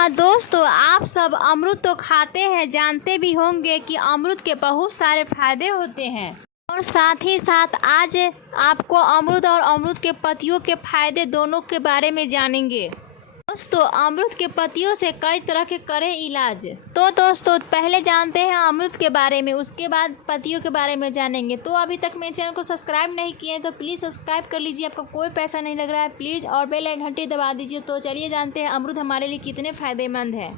हाँ दोस्तों, आप सब अमरूद तो खाते हैं, जानते भी होंगे कि अमरूद के बहुत सारे फायदे होते हैं। और साथ ही साथ आज आपको अमरूद और अमरूद के पत्तियों के फायदे दोनों के बारे में जानेंगे। दोस्तों, अमरूद के पत्तियों से कई तरह के करें इलाज। तो दोस्तों पहले जानते हैं अमरूद के बारे में, उसके बाद पत्तियों के बारे में जानेंगे। तो अभी तक मेरे चैनल को सब्सक्राइब नहीं किए तो प्लीज़ सब्सक्राइब कर लीजिए, आपको कोई पैसा नहीं लग रहा है प्लीज़, और बेल आइकन घंटी दबा दीजिए। तो चलिए जानते हैं अमरूद हमारे लिए कितने फ़ायदेमंद है।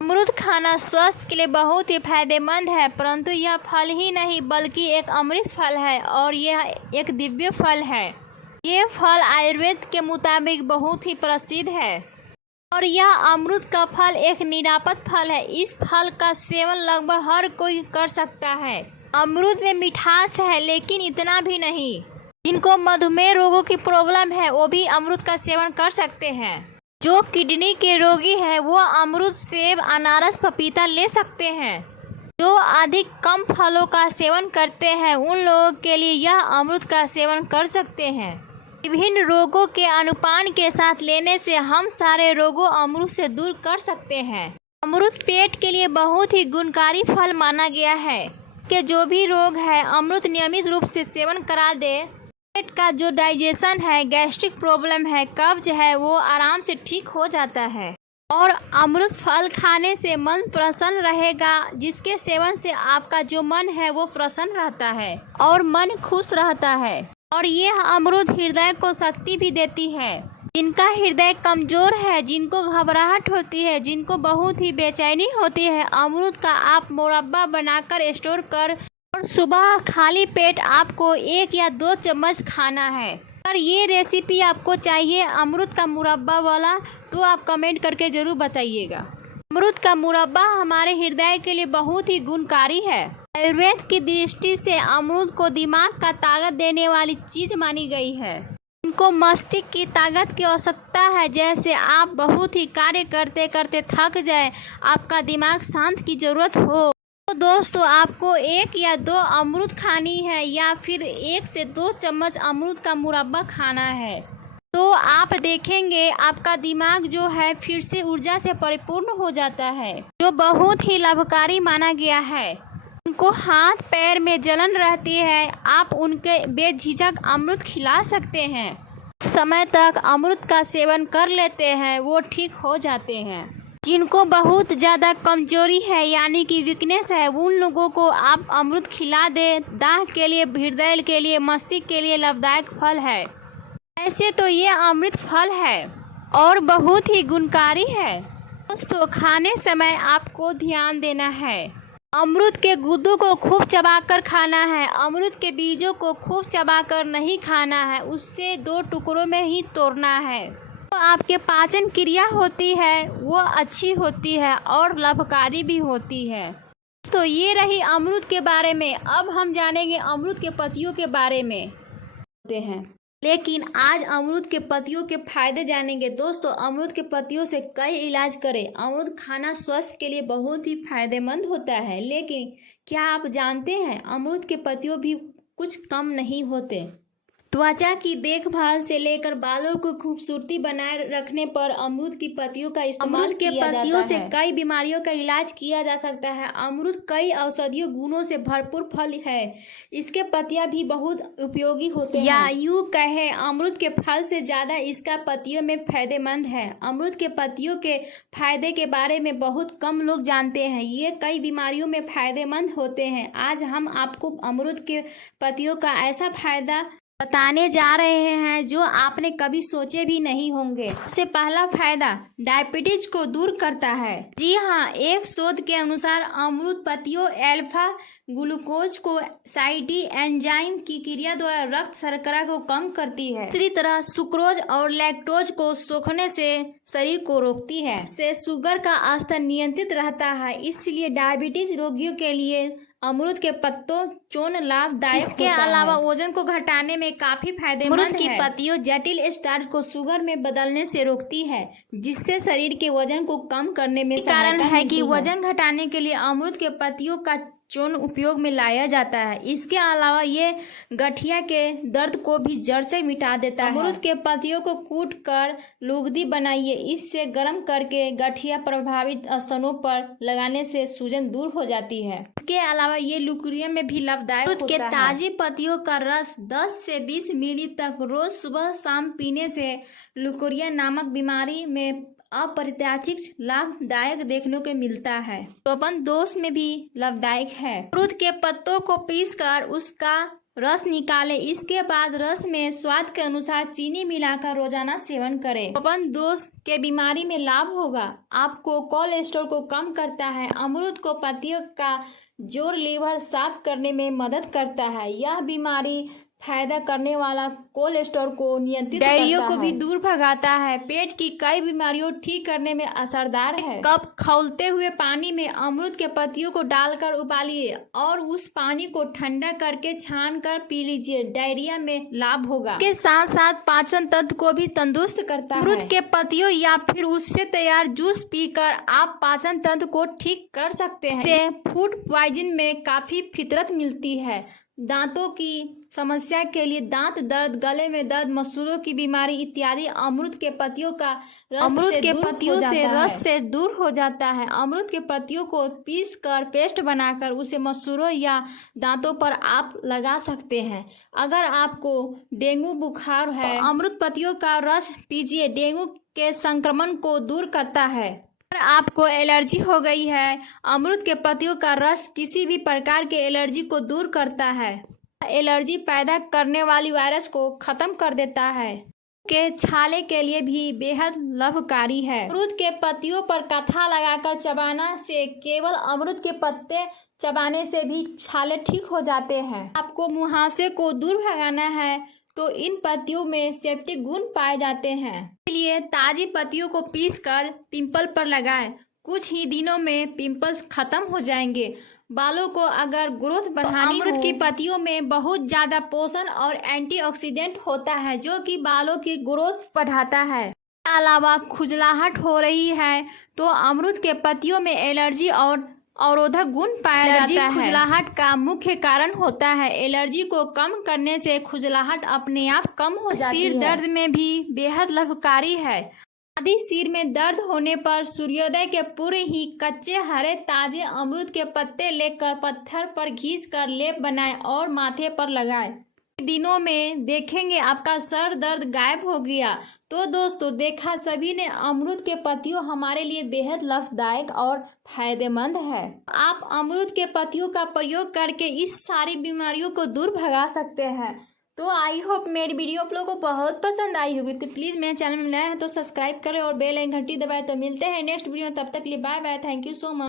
अमरूद खाना स्वास्थ्य के लिए बहुत ही फायदेमंद है, परंतु यह फल ही नहीं बल्कि एक अमृत फल है और यह एक दिव्य फल है। ये फल आयुर्वेद के मुताबिक बहुत ही प्रसिद्ध है और यह अमरूद का फल एक निरापद फल है। इस फल का सेवन लगभग हर कोई कर सकता है। अमरूद में मिठास है लेकिन इतना भी नहीं। जिनको मधुमेह रोगों की प्रॉब्लम है वो भी अमरूद का सेवन कर सकते हैं। जो किडनी के रोगी है वो अमरूद, सेब, अनारस, पपीता ले सकते हैं। जो अधिक कम फलों का सेवन करते हैं उन लोगों के लिए यह अमरूद का सेवन कर सकते हैं। विभिन्न रोगों के अनुपान के साथ लेने से हम सारे रोगों अमरूद से दूर कर सकते हैं। अमरूद पेट के लिए बहुत ही गुणकारी फल माना गया है कि जो भी रोग है अमरूद नियमित रूप से सेवन करा दे, पेट का जो डाइजेशन है, गैस्ट्रिक प्रॉब्लम है, कब्ज है, वो आराम से ठीक हो जाता है। और अमरूद फल खाने से मन प्रसन्न रहेगा, जिसके सेवन से आपका जो मन है वो प्रसन्न रहता है और मन खुश रहता है। और ये अमरूद हृदय को शक्ति भी देती है। जिनका हृदय कमजोर है, जिनको घबराहट होती है, जिनको बहुत ही बेचैनी होती है, अमरूद का आप मुरब्बा बनाकर स्टोर कर और सुबह खाली पेट आपको 1 या 2 चम्मच खाना है। अगर ये रेसिपी आपको चाहिए अमरूद का मुरब्बा वाला तो आप कमेंट करके ज़रूर बताइएगा। अमरूद का मुरब्बा हमारे हृदय के लिए बहुत ही गुणकारी है। आयुर्वेद की दृष्टि से अमरूद को दिमाग का ताकत देने वाली चीज मानी गई है। इनको मस्तिष्क की ताकत की आवश्यकता है। जैसे आप बहुत ही कार्य करते करते थक जाए, आपका दिमाग शांत की जरूरत हो, तो दोस्तों आपको 1 या 2 अमरूद खानी है या फिर 1 से 2 चम्मच अमरूद का मुरब्बा खाना है, तो आप देखेंगे आपका दिमाग जो है फिर से ऊर्जा से परिपूर्ण हो जाता है, जो बहुत ही लाभकारी माना गया है। उनको हाथ पैर में जलन रहती है, आप उनके बेझिझक अमरूद खिला सकते हैं। समय तक अमरूद का सेवन कर लेते हैं वो ठीक हो जाते हैं। जिनको बहुत ज़्यादा कमजोरी है यानी कि वीकनेस है, उन लोगों को आप अमरूद खिला दें। दाह के लिए, हृदय के लिए, मस्तिष्क के लिए लाभदायक फल है। ऐसे तो ये अमृत फल है और बहुत ही गुणकारी है। दोस्तों खाने समय आपको ध्यान देना है। अमरूद के गुद्दों को खूब चबाकर खाना है। अमरूद के बीजों को खूब चबाकर नहीं खाना है, उससे 2 टुकड़ों में ही तोड़ना है। तो आपके पाचन क्रिया होती है वो अच्छी होती है और लाभकारी भी होती है। तो ये रही अमरूद के बारे में। अब हम जानेंगे अमरूद के पत्तियों के बारे में होते हैं, लेकिन आज अमरूद के पत्तियों के फायदे जानेंगे। दोस्तों अमरूद के पत्तियों से कई इलाज करें। अमरूद खाना स्वास्थ्य के लिए बहुत ही फायदेमंद होता है, लेकिन क्या आप जानते हैं अमरूद के पत्तियों भी कुछ कम नहीं होते। त्वचा की देखभाल से लेकर बालों को खूबसूरती बनाए रखने पर अमरूद की पत्तियों का इस्तेमाल किया जाता है। पत्तियों से कई बीमारियों का इलाज किया जा सकता है। अमरूद कई औषधीय गुणों से भरपूर फल है। इसके पत्तियां भी बहुत उपयोगी होते हैं, या यूं कहे अमरूद के फल से ज्यादा इसका पत्तियों में फायदेमंद है। अमरूद के पत्तियों के फायदे के बारे में बहुत कम लोग जानते हैं। ये कई बीमारियों में फायदेमंद होते हैं। आज हम आपको अमरूद के पत्तियों का ऐसा फायदा बताने जा रहे हैं जो आपने कभी सोचे भी नहीं होंगे। सबसे पहला फायदा डायबिटीज को दूर करता है। जी हाँ, एक शोध के अनुसार अमरूद पत्तियों अल्फा ग्लूकोज को साइडी एंजाइम की क्रिया द्वारा रक्त शर्करा को कम करती है। दूसरी तरह सुक्रोज और लैक्टोज को सोखने से शरीर को रोकती है। इससे शुगर का स्तर नियंत्रित रहता है, इसलिए डायबिटीज रोगियों के लिए अमरूद के पत्तों चूर्ण लाभदायक इसके अलावा वजन को घटाने में काफी फायदेमंद है। अमरूद की पत्तियों जटिल स्टार्च को शुगर में बदलने से रोकती है, जिससे शरीर के वजन को कम करने में कारण है कि वजन घटाने के लिए अमरूद के पत्तियों का चूर्ण उपयोग में लाया जाता है। इसके अलावा ये गठिया के दर्द को भी जड़ से मिटा देता है। अमरूद के पत्तियों को कूट कर लुगदी बनाइए। इससे गर्म करके गठिया प्रभावित स्थानों पर लगाने से सूजन दूर हो जाती है। इसके अलावा ये लुकुरिया में भी लाभदायक होता है। अमरूद के ताजी पत्तियों का रस 10 से 20 मिली तक रोज सुबह शाम पीने से लुकुरिया नामक बीमारी में अप्रत्याशित लाभदायक देखने को मिलता है। श्वसन दोष में भी लाभदायक है। अमरूद के पत्तों को पीसकर उसका रस निकालें। इसके बाद रस में स्वाद के अनुसार चीनी मिलाकर रोजाना सेवन करें। श्वसन दोष के बीमारी में लाभ होगा। आपको कोलेस्ट्रॉल को कम करता है। अमरूद को पत्तियों का जोड़ लीवर साफ करने में मदद करता है। यह बीमारी फायदा करने वाला कोलेस्ट्रॉल को नियंत्रित करता है। डायरिया को भी दूर भगाता है। पेट की कई बीमारियों ठीक करने में असरदार है। कप खौलते हुए पानी में अमरूद के पत्तियों को डालकर उबालिए और उस पानी को ठंडा करके छान कर पी लीजिए। डायरिया में लाभ होगा। इसके साथ साथ पाचन तंत्र को भी तंदुरुस्त करता है। अमरूद के पत्तियों या फिर उससे तैयार जूस पीकर आप पाचन तंत्र को ठीक कर सकते हैं। इससे फूड पॉइजन में काफी फितरत मिलती है। दांतों की समस्या के लिए दांत दर्द, गले में दर्द, मसूड़ों की बीमारी इत्यादि अमरूद के पत्तियों का रस से दूर हो जाता है। अमरूद के पत्तियों को पीसकर पेस्ट बनाकर उसे मसूड़ों या दांतों पर आप लगा सकते हैं। अगर आपको डेंगू बुखार है तो अमरूद पत्तियों का रस पीजिए। डेंगू के संक्रमण को दूर करता है। अगर आपको एलर्जी हो गई है, अमरूद के पत्तियों का रस किसी भी प्रकार के एलर्जी को दूर करता है। एलर्जी पैदा करने वाली वायरस को खत्म कर देता है। के छाले के लिए भी बेहद लाभकारी है। अमरूद के पत्तियों पर कथा लगाकर चबाना से केवल अमरूद के पत्ते चबाने से भी छाले ठीक हो जाते हैं। आपको मुहासे को दूर भगाना है तो इन पत्तियों में सेप्टिक गुण पाए जाते हैं। इसलिए ताजी पत्तियों को पीसकर पिंपल पर लगाएं। कुछ ही दिनों में पिंपल्स खत्म हो जाएंगे। बालों को अगर ग्रोथ बढ़ानी हो, अमरूद की पत्तियों में बहुत ज्यादा पोषण और एंटीऑक्सीडेंट होता है जो कि बालों की ग्रोथ बढ़ाता है। इसके अलावा खुजलाहट हो रही है तो अमरूद के पत्तियों में एलर्जी और अवरोधक गुण पाया जाता है। खुजलाहट का मुख्य कारण होता है। एलर्जी को कम करने से खुजलाहट अपने आप कम हो जाती है। सिर दर्द में भी बेहद लाभकारी है। यदि सिर में दर्द होने पर सूर्योदय के पूर्व ही कच्चे हरे ताजे अमरूद के पत्ते लेकर पत्थर पर घिसकर लेप बनाएं और माथे पर लगाएं। दिनों में देखेंगे आपका सर दर्द गायब हो गया। तो दोस्तों, देखा सभी ने अमरूद के पत्तियों हमारे लिए बेहद लाभदायक और फायदेमंद है। आप अमरूद के पत्तियों का प्रयोग करके इस सारी बीमारियों को दूर भगा सकते हैं। तो आई होप मेरी वीडियो आप लोगों को बहुत पसंद आई होगी। तो प्लीज़ मेरे चैनल में नया है तो सब्सक्राइब करें और बेल आइकन घंटी दबाएं। तो मिलते हैं नेक्स्ट वीडियो में। तब तक के लिए bye bye. Thank you so much.